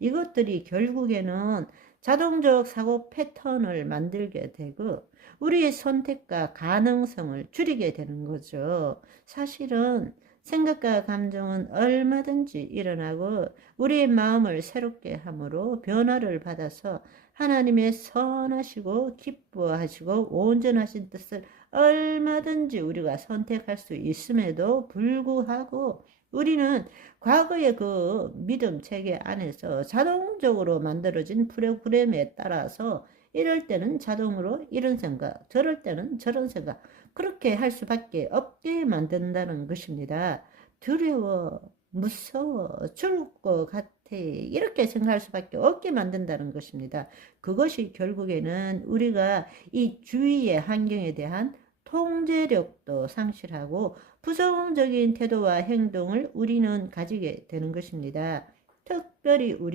이것들이 결국에는 자동적 사고 패턴을 만들게 되고 우리의 선택과 가능성을 줄이게 되는 거죠. 사실은 생각과 감정은 얼마든지 일어나고 우리의 마음을 새롭게 함으로 변화를 받아서 하나님의 선하시고 기뻐하시고 온전하신 뜻을 얼마든지 우리가 선택할 수 있음에도 불구하고 우리는 과거의 그 믿음 체계 안에서 자동적으로 만들어진 프로그램에 따라서 이럴 때는 자동으로 이런 생각, 저럴 때는 저런 생각, 그렇게 할 수밖에 없게 만든다는 것입니다. 두려워, 무서워, 죽을 것 같아. 이렇게 생각할 수밖에 없게 만든다는 것입니다. 그것이 결국에는 우리가 이 주위의 환경에 대한 통제력도 상실하고 부정적인 태도와 행동을 우리는 가지게 되는 것입니다. 특별히 우리